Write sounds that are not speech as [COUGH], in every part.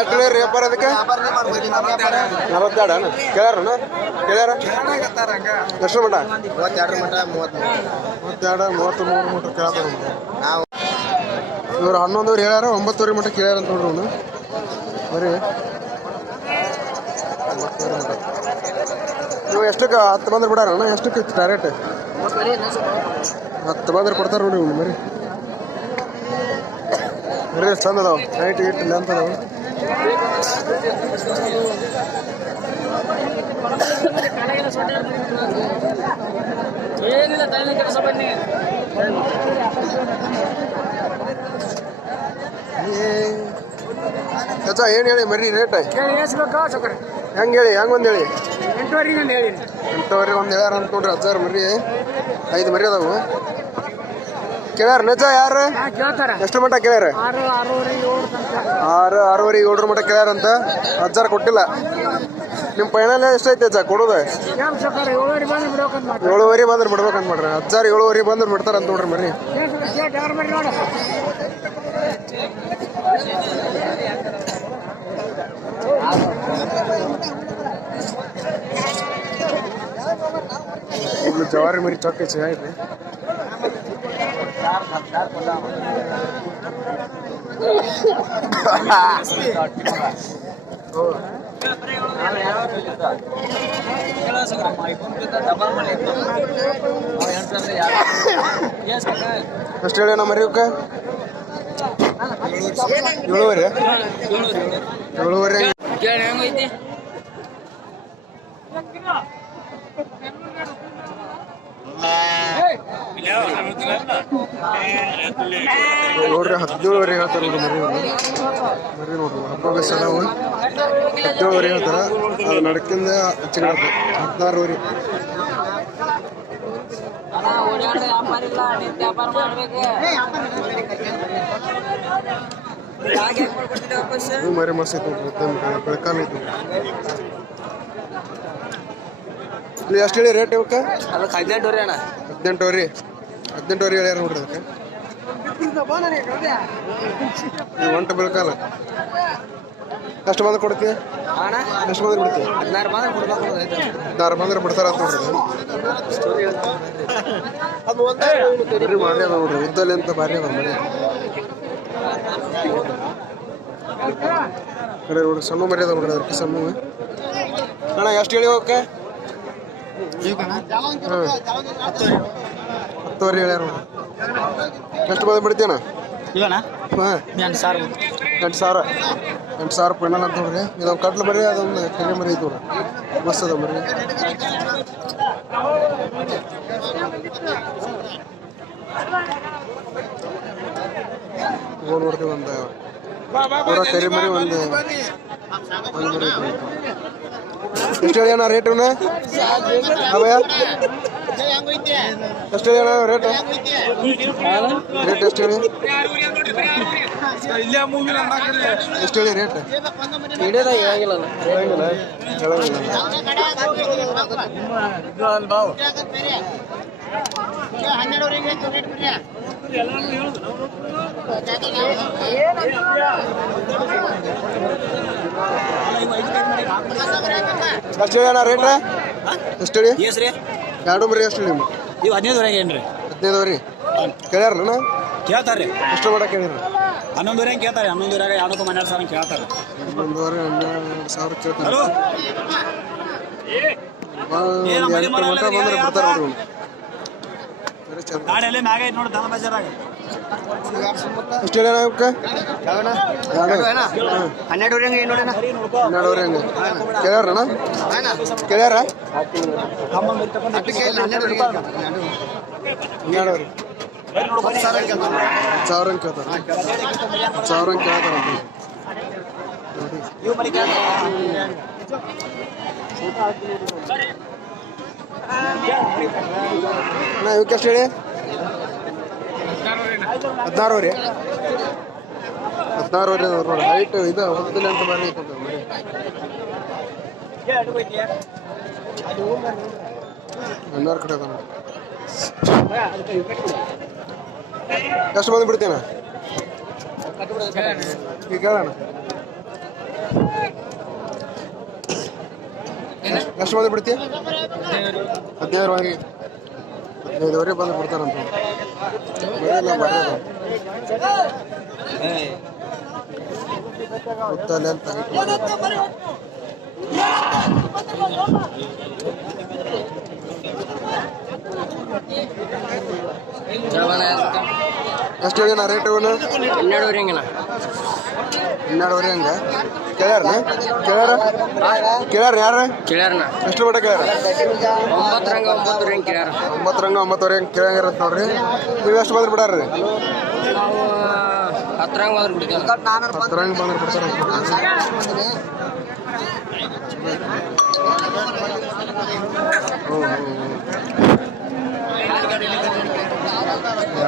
ಎಷ್ಟು ಹೇಳಿ ವ್ಯಾಪಾರ ಅದಕ್ಕೆ? ಕೇಳ್ಯಾರ ಮಟ ಮೂವತ್ತೆರಡು ಮೂವತ್ತ್ ಮೂರು ಮಟ ಕೇಳ್ತಾರೆ ಹೇಳ್ಯಾರ, ಒಂಬತ್ತುವರೆ ಮಟ ಕೇಳ್ಯಾರ ಅಂತ ನೋಡ್ರಿ ಅವನು. ಬರೀ. ನೀವು ಎಷ್ಟಕ್ಕೆ, ಹತ್ತು ಬಂದ್ರೆ ಬಿಡಾರಣ್ಣ? ಎಷ್ಟಕ್ಕೆ ಡೈರೆಕ್ಟ್ ಹತ್ತು ಬಂದ್ರೆ ಕೊಡ್ತಾರೆ ನೋಡಿ ಇವ್ನು, ಬರೀ. ಬರೀ ಚಂದ ಅದಾವ. ನೈಟ್ ಗಿಟ್ ಇಲ್ಲ ಅಂತ ಅದಾವ. ಏನಿಲ್ಲ ಕೆಲಸ ಬನ್ನಿ. ಏನು ಹೇಳಿ? ಮರಿ ರೇಟ್ ಹೆಂಗೆ ಹೇಳಿ? ಹೆಂಗೆ ಒಂದು ಹೇಳಿ? ಎಂಟುವರೆಗೆ ಒಂದು ಹೇಳಿ. ಎಂಟುವರೆ ಒಂದು ಹೇಳ್ಯಾರ ಅಂತ ನೋಡ್ರಿ ಹଜାର ಮರಿ ಐದು ಮರಿ ಅದಾವು. ಕೇಳ್ಯಾರ? ನಿಜ ಯಾರು? ಎಷ್ಟು ಮಟ್ಟ ಕೇಳ್ಯಾರ? ಆರು ಆರೂವರೆ ಏಳರ ಮಟ್ಟ ಕೇಳ್ಯಾರಂತ? ಹಜಾರ್ ಕೊಟ್ಟಿಲ್ಲ. ನಿಮ್ಮ ಪೈನಲ್ ಎಷ್ಟೈತೆ ಅಜ್ಜ ಕೊಡುದ? ಏಳುವರೆ ಬಂದ್ರೆ ಬಿಡ್ಬೇಕಂತ ಮಾಡ್ರಿ. ಹಜಾರ್ ಏಳುವರೆ ಬಂದ್ರೆ ಬಿಡ್ತಾರ ಅಂತ ನೋಡ್ರಿ ಮರಿ ಜವಾರಿ ಮರಿ ಚೊಕ್ಕ ಚೆನ್ನಾಗಿದೆ ಎಷ್ಟು ಹೇಳಿ ನಮ್ಮ ಮರಿ ಇವಕ್ಕೆ ಏಳುವರೆ ಏಳುವರೆ ಕೇಳಿ ಹೆಂಗೈತಿ ನೋಡ್ರಿ ಹದಿನೇಳುವರೆ ಹೇಳ್ತಾರ ನೋಡ್ರಿ ಮರಿ. ಮರಿ ನೋಡ್ರಿ ಹಬ್ಬ ಅದಾವು ಹದಿನೇಳುವರೆ ಹೇಳ್ತಾರ. ಅದು ನಡಕಿಂದ ಹಚ್ಚಿಡಬೇಕು ಹದಿನಾರುವರೆ. ಮರಿ ಮಸ್ತ್ ಐತಿ ನೋಡ್ರಿ ಬೆಳಕಾಲ ಐತಿ ಇಲ್ಲಿ ಎಷ್ಟು ಹೇಳಿ ರೇಟ್ ಇವಕ್ಕೆ? ಅದಕ್ಕೆ ಹದಿನೆಂಟುವರೆ ಅಣ್ಣ. ಹದಿನೆಂಟುವರೆ. ಹದಿನೆಂಟುವರೆ ಹೇಳ್ಯಾರ ನೋಡ್ರಿ ಅದಕ್ಕೆ ಒಂಟು ಬೆಳಕಾಲ ಎಷ್ಟು ಬಂದ್ರೆ ಕೊಡ್ತೀಯ? ಅಣ್ಣ ಎಷ್ಟು ಬಂದ್ರೆ ಬಿಡ್ತೀಯ ಹದಿನಾರು ಬಂದ್ರೆ ಕೊಡ್ಬೇಕು. ಹದಿನಾರು ಬಂದ್ರೆ ಬಿಡ್ತಾರ ಅಂತ ನೋಡ್ರಿ ಅದು ಅದ ನೋಡ್ರಿ. ಉದ್ದಲ್ಲಿ ಅಂತ ಭಾರಿ ಅದ ಮನೆ. ಕಡೆ ನೋಡ್ರಿ ಸಣ್ಣ ಮರಿ ಅದ ನೋಡ್ರಿ ಅದಕ್ಕೆ ಸಣ್ಣ ಅಣ್ಣ ಎಷ್ಟು ಹೇಳಿ ಹೋಗಕ್ಕೆ ಹಾಂ. ಹತ್ತುವರೆ ಹೇಳ್ಯಾರ ಎಷ್ಟು ಬಂದು ಬಿಡ್ತೇನ ಹಾಂ. ಎಂಟು ಸಾವಿರ ಎಂಟು ಸಾವಿರ. ಎಂಟು ಸಾವಿರ ಅಂತ ನೋಡ್ರಿ ಇದೊಂದು ಕಟ್ಲು ಬರ್ರಿ ಅದೊಂದು ಕೆರೆ ಮರಿ ಐತಿ ನೋಡ್ರಿ ಮಸ್ತ್ ಅದ ಬರ್ರಿ ನೋಡ್ರಿ ಒಂದು ಪೂರ ಕರಿ ಮರಿ ಒಂದು ಒಂದು ಮರಿ. ಎಷ್ಟು ಹೇಳಿ ಅಣ್ಣ ರೇಟ್ ಅವಯ ಎಷ್ಟು ಹೇಳ ರೇಟ್ ರೇಟ್ ಎಷ್ಟು ಹೇಳಿ ಎಷ್ಟು ಹೇಳಿ ರೇಟ್ ಹಿಡಿಯೋದಾಗ ಹೇಳಂಗಿಲ್ಲ ಹೇಳಂಗಿಲ್ಲ ಹೇಳಿ ಅಣ್ಣ ರೇಟ್ ಎಷ್ಟು ಹೇಳಿ? ಹೆಸ್ರಿ? ಎರಡು ಮರಿ ಎಷ್ಟು ಹೇಳಿ ಇವು ಹದಿನೈದುವರೆಗೆ ಹದಿನೈದು ರೀ ಕೇಳ್ಯಾರಣ್ಣ ಕೇಳ್ತಾರ್ರಿ. ಎಷ್ಟು ಮಾಡಕ್ ಕೇಳಿರ ಹನ್ನೊಂದುವರೆಗೆ ಕೇಳ್ತಾರೆ? ಹನ್ನೊಂದುವರೆಗೆ ಯಾವುದಕ್ಕೂ ಹನ್ನೆರಡು ಸಾವಿರ ಕೇಳ್ತಾರೆ. ಹನ್ನೊಂದುವರೆ ಹನ್ನೆರಡು ಸಾವಿರ ಕೇಳ್ತಾರೆ. ಬಂದ್ರೆ ಬಿಡ್ತಾರೆ ನೋಡ್ರಿ ಅಣ್ಣ ಇವಕ್ಕೆ ಹನ್ನೆರಡುವರೆ ಹಂಗೆ ನೋಡೋಣ ಹನ್ನೆರಡುವರೆ ಹಂಗೆ ಕೇಳ್ಯಾರ? ಹನ್ನೆರಡುವರೆ ಸಾವಿರ ಹಂಗೆ ಕೇಳ್ತಾರೆ. ಸಾವಿರ ಹಂಗೆ ಕೇಳ್ತಾರೆ. ಅಂತ. ಅಣ್ಣ ಇವಕ್ಕೆ ಎಷ್ಟು ಹೇಳಿ? ಹದಿನಾರುವರೆ ಹದಿನಾರುವರೆ ನೋಡಿ ಹೈಟ್ ಇದು ಹೊತ್ತಿಲ್ಲ ಅಂತ ಮಾಡಿ ಹದಿನಾರು ಕಡೆ ಎಷ್ಟು ಬಂದು ಬಿಡ್ತೇನೆ ಈಗ ಕೇಳೋಣ ಎಷ್ಟು ಮಂದಿ ಬಿಡ್ತೀಯ? ಹದಿನೈದುವರೆಗೆ ಹದಿನೈದುವರೆಗೆ ಬಂದು ಬಿಡ್ತಾರಂತ. ಗೊತ್ತಲ್ಲ ಅಂತ ಎಷ್ಟು ಹೇಳಿ ನಾ ರೇಟ್ ಇವನು ಹನ್ನೆರಡುವರೆ ಹಿಂಗನ? ಹನ್ನೆರಡುವರೆ ಹಂಗ. ಕೇಳ್ಯಾರ ಕೇಳ್ಯಾರ? ಕೇಳ್ಯಾರ ಯಾರ ಕೇಳ್ಯಾರನ. ಎಷ್ಟು ಮಟ್ಟ ಕೇಳ್ಯಾರ? ಒಂಬತ್ತರಂಗ ಒಂಬತ್ತು ರಂಗ್ ಕೇಳ್ಯಾರ. ಒಂಬತ್ತರಂಗ ಒಂಬತ್ತುವರೆ ಹಂಗೆ ಕೇಳಂಗಿರ ನೋಡ್ರಿ. ನೀವು ಎಷ್ಟು ಬಂದ್ರೆ ಬಿಡಾರ್ರಿ? ನಾವು ಹತ್ತರಂಗ ಹೋದ್ರೆ ಬಿಡ್ತೀವಿ. ಹತ್ತರಂಗ ಬಂದ್ರೆ ಬಿಡ್ತಾರ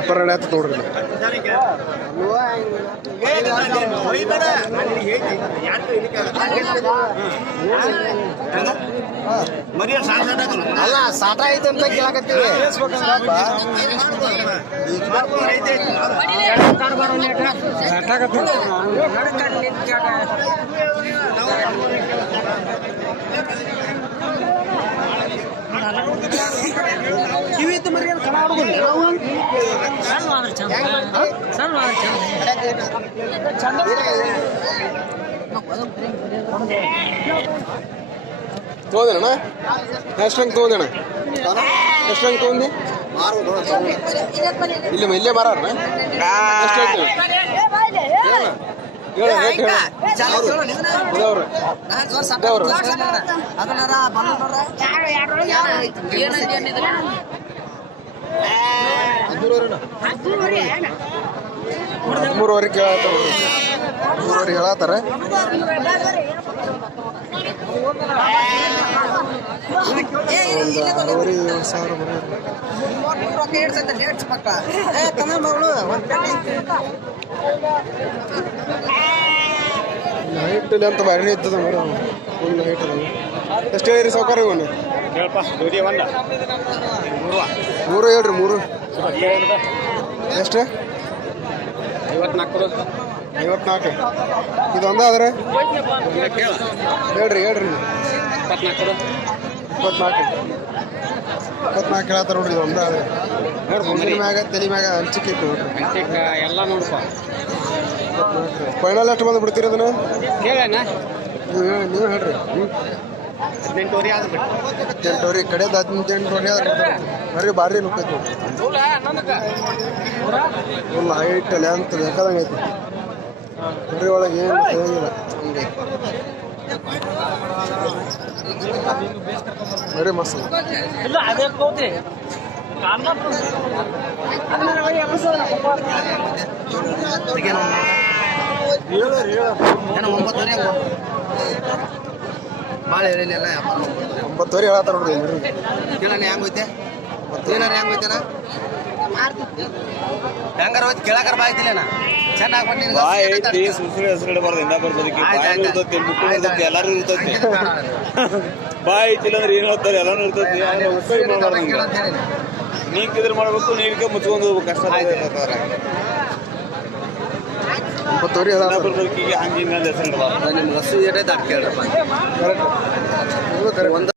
ವ್ಯಾಪಾರ ನಡೆಯತ್ತ ಇಲ್ಲಿ. ಅಲ್ಲ ಸಾಟ ಐತೆ ಅಂತ ಕೇಳಕತ್ತೀವಿ ತೊಗೊಂದೇನಣ್ಣ ಎಷ್ಟು ಹಂಗೆ ತೊಗೊಂದೇಣ ಎಷ್ಟು ಹಂಗೆ ತೊಗೊಂಡಿ ಇಲ್ಲ ಇಲ್ಲೇ ಮಾರಾರ ಎಷ್ಟು ಹೇಳ್ತೀವಿ ಹೇಳ ಹದಿಮೂರುವರೆ ಕೇಳತ್ತಾರ ಮೂರುವರೆ ಹೇಳತ್ತಾರ ಒಂದು ಆರೂವರೆ ಏಳು ಸಾವಿರ ಬರೋದು. ಹೈಟ್ ಅಂತ ಬರಣಿ ಇರ್ತದ ಮೇಡಮ್ ಫುಲ್ ನೈಟ್ ಅದ ಎಷ್ಟು ಹೇಳಿರಿ ಸೌಕರ್ಯ ಹೇಳಪ್ಪ ದುಡಿ ಒಂದ. ಮೂರು ಹೇಳ್ರಿ ಮೂರು. ಎಷ್ಟು? ಐವತ್ನಾಲ್ಕು. ಐವತ್ನಾಲ್ಕು. ಇದು ಒಂದೇ ಆದ್ರೆ ಹೇಳ್ರಿ ಹೇಳ್ರಿ. ಇಪ್ಪತ್ನಾಲ್ಕು. ಇಪ್ಪತ್ನಾಲ್ಕು. ಇಪ್ಪತ್ನಾಲ್ಕು ಹೇಳ್ತಾರ ನೋಡ್ರಿ ಇದು ಒಂದೇ ಆದ್ರೆ. ನೋಡ್ರಿ ಮುಂದಿನ ಮ್ಯಾಗ ತಲೆ ಮ್ಯಾಗ ಹಂಚಿಕೆ ಇತ್ತು ಎಲ್ಲ ನೋಡಪ್ಪ ಫೈನಲ್ ಎಷ್ಟು ಬಂದು ಬಿಡ್ತೀರಿ ಅದನ್ನ? ಹೇಳಣ್ಣ ನೀವು ಹೇಳ್ರಿ. ಹ್ಞೂ ಹೇಳ್ರಿ ಹದಿನೆಂಟುವರೆ ಆದ್ರೆ ಬಿಟ್ಟು ಹದಿನೆಂಟುವರೆ ಕಡೆದು ಬರೀ ಭಾರಿ ನುಕ್ಕೈತಿ ಐತಿ ಫುಲ್ ಹೈಟ್ ಲೆಂತ್ ಬೇಕಾದಂಗೆ ಐತಿ ಬರೀ ಒಳಗೆ ಏನು ತೆಗಿಲ್ಲ ಹಂಗೆ. ಬರೀ ಮಸ್ತ್. ಹೋಗ್ರಿ ಒಂಬತ್ತುವರೆ ಭಾಳ ಹೇಳಿಲ್ಲ ಒಂಬತ್ತುವರೆ ಹೇಳತ್ತಾರ ನೋಡ್ರಿ ಮರಿ ಹೆಂಗೈತೆ ಏನಾರ ಹೆಂಗ್ ಹೋಯ್ತಾನ? ಹೆಂಗಾರ ಹೋಯ್ತು? ಕೇಳಾಕರ ಬಾ ಚೆನ್ನಾಗಿ ಐತಿ ಹೆಸರು ಇಡಬಾರ್ದು ಇಂದ ಬರ್ತದಕ್ಕೆ ಬಾಯಿ ಇರ್ತೈತಿ ಮುಕ್ಕು ಇರ್ತೈತಿ ಎಲ್ಲಾರು ಇರ್ತೈತಿ [LAUGHS] ಬಾಯ್ ಐತಿಲ್ಲ ಅಂದ್ರೆ ಏನು ಹೇಳ್ತಾರೆ? ಎಲ್ಲಾನು ಇರ್ತೈತಿ ಆದ್ರೆ ಉಪಯೋಗ ಮಾಡ್ಬಾರ್ದು ಹಿಂಗ ನೀಕಿದ್ರೆ ಮಾಡ್ಬೇಕು ನೀರ್ಗೆ ಮುಚ್ಕೊಂಡು ಹೋಗ್ಬೇಕು ಕಷ್ಟ ಒಂಬತ್ತುವರೆ ಹಂಗೆ ನಿಮ್ಗೆ ಹಸು ಕೇಳ್ರಪ್ಪ. ಕರೆಕ್ಟ್ ಒಂದು